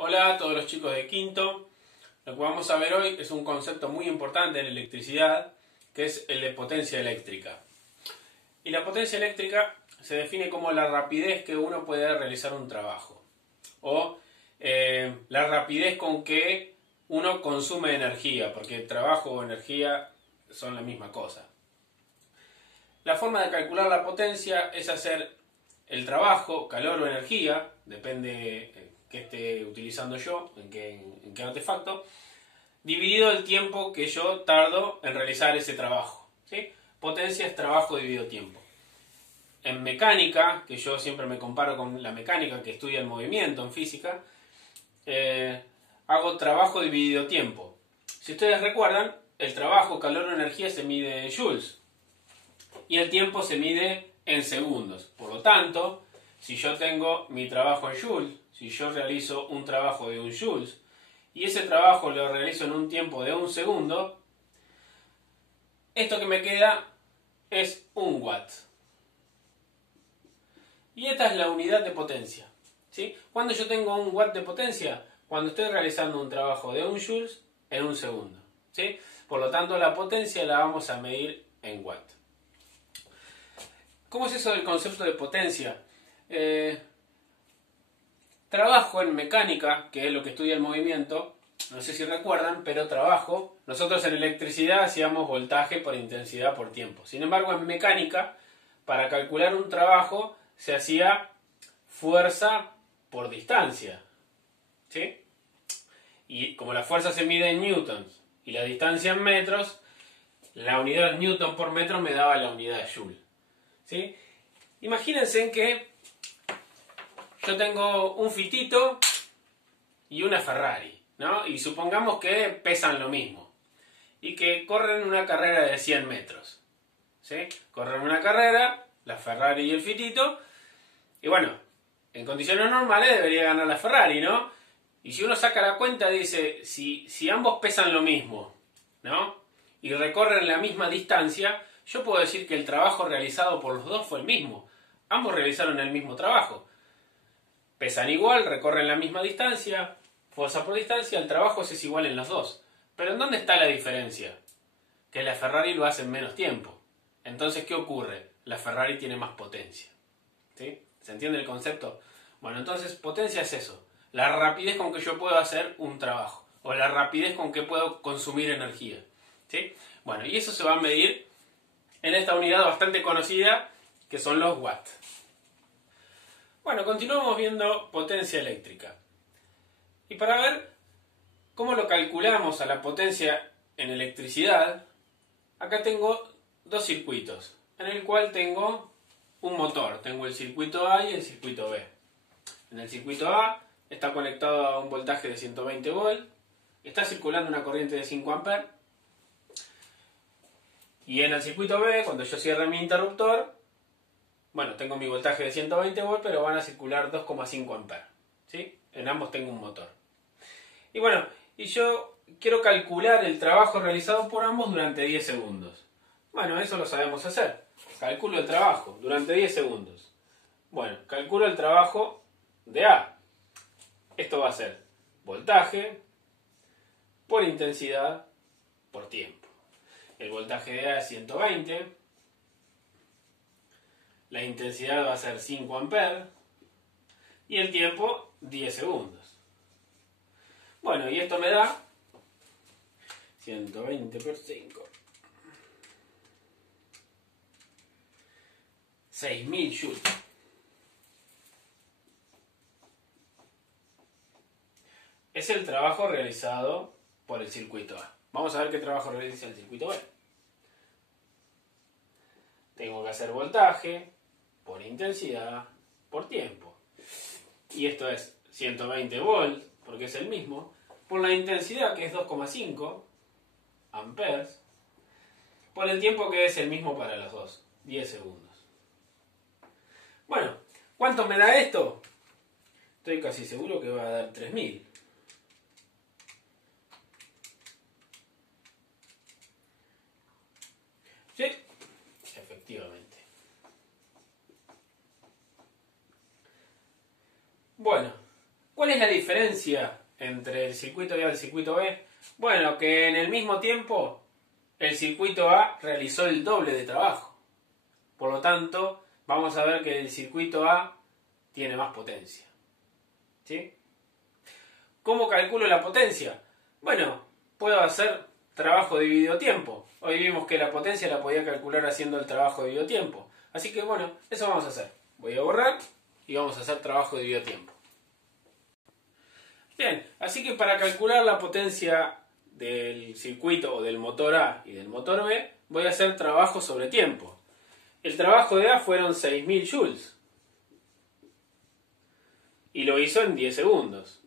Hola a todos los chicos de quinto. Lo que vamos a ver hoy es un concepto muy importante en electricidad, que es el de potencia eléctrica. Y la potencia eléctrica se define como la rapidez que uno puede realizar un trabajo, o la rapidez con que uno consume energía, porque trabajo o energía son la misma cosa. La forma de calcular la potencia es hacer el trabajo, calor o energía, depende que esté utilizando yo, en qué artefacto, dividido el tiempo que yo tardo en realizar ese trabajo. ¿Sí? Potencia es trabajo dividido tiempo. En mecánica, que yo siempre me comparo con la mecánica que estudia el movimiento en física, hago trabajo dividido tiempo. Si ustedes recuerdan, el trabajo, calor o energía se mide en joules y el tiempo se mide en segundos. Por lo tanto, si yo tengo mi trabajo en joules, si yo realizo un trabajo de 1 joule y ese trabajo lo realizo en un tiempo de 1 segundo, esto que me queda es 1 watt. Y esta es la unidad de potencia. ¿Sí? ¿Cuándo yo tengo 1 watt de potencia? Cuando estoy realizando un trabajo de 1 joule en 1 segundo. ¿Sí? Por lo tanto, la potencia la vamos a medir en watt. ¿Cómo es eso del concepto de potencia? Trabajo en mecánica, que es lo que estudia el movimiento, no sé si recuerdan, pero trabajo. Nosotros en electricidad hacíamos voltaje por intensidad por tiempo. Sin embargo, en mecánica, para calcular un trabajo, se hacía fuerza por distancia. ¿Sí? Y como la fuerza se mide en newtons y la distancia en metros, la unidad newton por metro me daba la unidad de joule. ¿Sí? Imagínense que yo tengo un fitito y una Ferrari, ¿no? Y supongamos que pesan lo mismo y que corren una carrera de 100 metros. ¿Sí? Corren una carrera, la Ferrari y el fitito, y bueno, en condiciones normales debería ganar la Ferrari, ¿no? Y si uno saca la cuenta, dice, si ambos pesan lo mismo, ¿no? Y recorren la misma distancia, yo puedo decir que el trabajo realizado por los dos fue el mismo. Ambos realizaron el mismo trabajo. Pesan igual, recorren la misma distancia, fuerza por distancia, el trabajo es igual en los dos. Pero ¿en dónde está la diferencia? Que la Ferrari lo hace en menos tiempo. Entonces, ¿qué ocurre? La Ferrari tiene más potencia. ¿Sí? ¿Se entiende el concepto? Bueno, entonces potencia es eso. La rapidez con que yo puedo hacer un trabajo. O la rapidez con que puedo consumir energía. ¿Sí? Bueno, y eso se va a medir en esta unidad bastante conocida, que son los watts. Bueno, continuamos viendo potencia eléctrica. Y para ver cómo lo calculamos a la potencia en electricidad, acá tengo dos circuitos, en el cual tengo un motor. Tengo el circuito A y el circuito B. En el circuito A está conectado a un voltaje de 120 volts, está circulando una corriente de 5 amperes, y en el circuito B, cuando yo cierre mi interruptor, bueno, tengo mi voltaje de 120 volts, pero van a circular 2,5 amperes. ¿Sí? En ambos tengo un motor. Y bueno, y yo quiero calcular el trabajo realizado por ambos durante 10 segundos. Bueno, eso lo sabemos hacer. Calculo el trabajo durante 10 segundos. Bueno, calculo el trabajo de A. Esto va a ser voltaje por intensidad por tiempo. El voltaje de A es 120. La intensidad va a ser 5 amperes. Y el tiempo, 10 segundos. Bueno, y esto me da 120 por 5. 6000 joules. Es el trabajo realizado por el circuito A. Vamos a ver qué trabajo realiza el circuito B. Tengo que hacer voltaje por intensidad por tiempo. Y esto es 120 volts, porque es el mismo, por la intensidad, que es 2,5 amperes, por el tiempo, que es el mismo para los dos, 10 segundos. Bueno, ¿cuánto me da esto? Estoy casi seguro que va a dar 3000. ¿Sí? Efectivamente. Bueno, ¿Cuál es la diferencia entre el circuito A y el circuito B? Bueno, que en el mismo tiempo el circuito A realizó el doble de trabajo. Por lo tanto, vamos a ver que el circuito A tiene más potencia. ¿Sí? ¿Cómo calculo la potencia? Bueno, puedo hacer trabajo dividido tiempo. Hoy vimos que la potencia la podía calcular haciendo el trabajo dividido tiempo. Así que bueno, eso vamos a hacer. Voy a borrar y vamos a hacer trabajo dividido tiempo. Bien, así que para calcular la potencia del circuito o del motor A y del motor B, voy a hacer trabajo sobre tiempo. El trabajo de A fueron 6.000 joules. Y lo hizo en 10 segundos.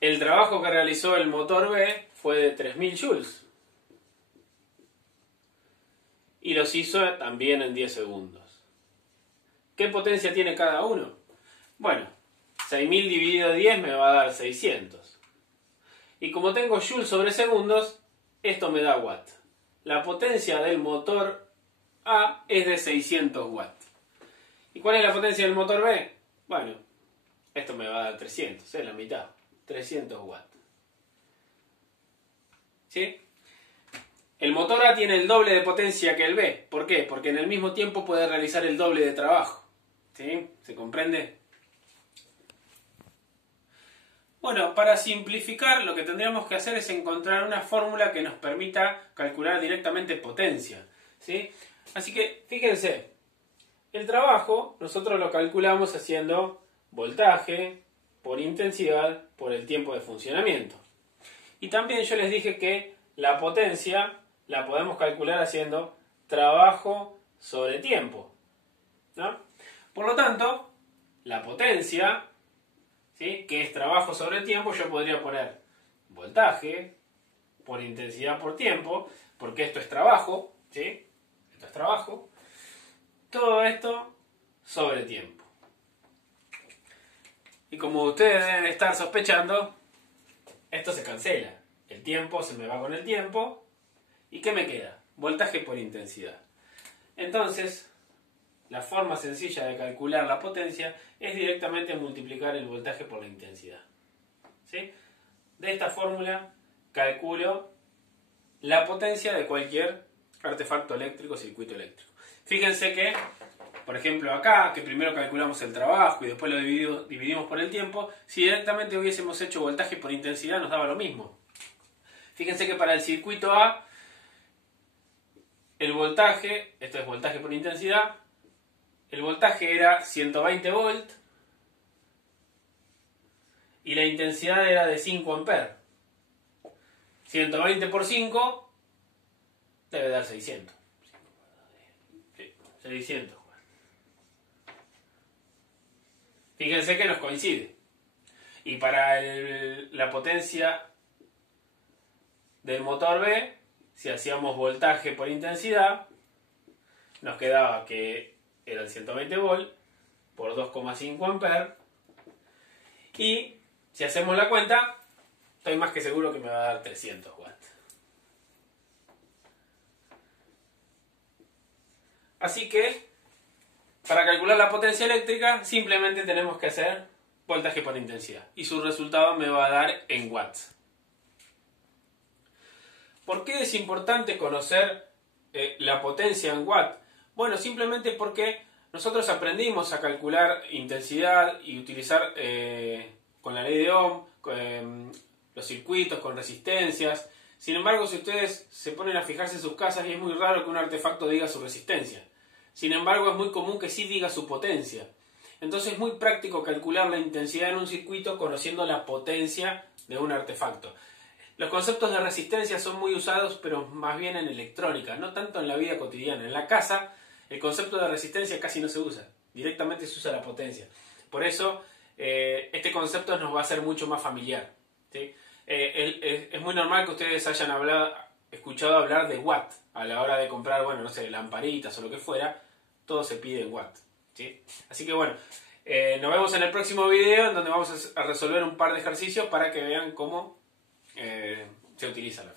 El trabajo que realizó el motor B fue de 3.000 joules. Y los hizo también en 10 segundos. ¿Qué potencia tiene cada uno? Bueno, 6.000 dividido 10 me va a dar 600. Y como tengo joules sobre segundos, esto me da watt. La potencia del motor A es de 600 watts. ¿Y cuál es la potencia del motor B? Bueno, esto me va a dar 300, es la mitad. 300 watts. ¿Sí? El motor A tiene el doble de potencia que el B. ¿Por qué? Porque en el mismo tiempo puede realizar el doble de trabajo. ¿Sí? ¿Se comprende? Bueno, para simplificar lo que tendríamos que hacer es encontrar una fórmula que nos permita calcular directamente potencia. ¿Sí? Así que, fíjense, el trabajo nosotros lo calculamos haciendo voltaje por intensidad por el tiempo de funcionamiento. Y también yo les dije que la potencia la podemos calcular haciendo trabajo sobre tiempo, ¿no? Por lo tanto, la potencia, ¿sí?, que es trabajo sobre tiempo, yo podría poner voltaje por intensidad por tiempo, porque esto es trabajo, ¿sí? Esto es trabajo. Todo esto sobre tiempo. Y como ustedes deben estar sospechando, esto se cancela. El tiempo se me va con el tiempo. ¿Y qué me queda? Voltaje por intensidad. Entonces, la forma sencilla de calcular la potencia es directamente multiplicar el voltaje por la intensidad. ¿Sí? De esta fórmula calculo la potencia de cualquier artefacto eléctrico o circuito eléctrico. Fíjense que, por ejemplo acá, que primero calculamos el trabajo y después lo dividimos por el tiempo, si directamente hubiésemos hecho voltaje por intensidad nos daba lo mismo. Fíjense que para el circuito A, el voltaje, esto es voltaje por intensidad, el voltaje era 120 volts y la intensidad era de 5 amperes. 120 por 5 debe dar 600. 600. Fíjense que nos coincide. Y para la potencia del motor B, si hacíamos voltaje por intensidad, nos quedaba que eran 120 volts por 2,5 amperes. Y si hacemos la cuenta, estoy más que seguro que me va a dar 300 watts. Así que, para calcular la potencia eléctrica, simplemente tenemos que hacer voltaje por intensidad. Y su resultado me va a dar en watts. ¿Por qué es importante conocer la potencia en watts? Bueno, simplemente porque nosotros aprendimos a calcular intensidad y utilizar con la ley de Ohm, los circuitos con resistencias. Sin embargo, si ustedes se ponen a fijarse en sus casas, y es muy raro que un artefacto diga su resistencia. Sin embargo, es muy común que sí diga su potencia. Entonces es muy práctico calcular la intensidad en un circuito conociendo la potencia de un artefacto. Los conceptos de resistencia son muy usados, pero más bien en electrónica, no tanto en la vida cotidiana. En la casa, el concepto de resistencia casi no se usa. Directamente se usa la potencia. Por eso, este concepto nos va a ser mucho más familiar, ¿sí? Es muy normal que ustedes hayan escuchado hablar de watt a la hora de comprar, bueno, no sé, lamparitas o lo que fuera. Todo se pide en watt, ¿sí? Así que bueno, nos vemos en el próximo video, en donde vamos a resolver un par de ejercicios para que vean cómo se utiliza la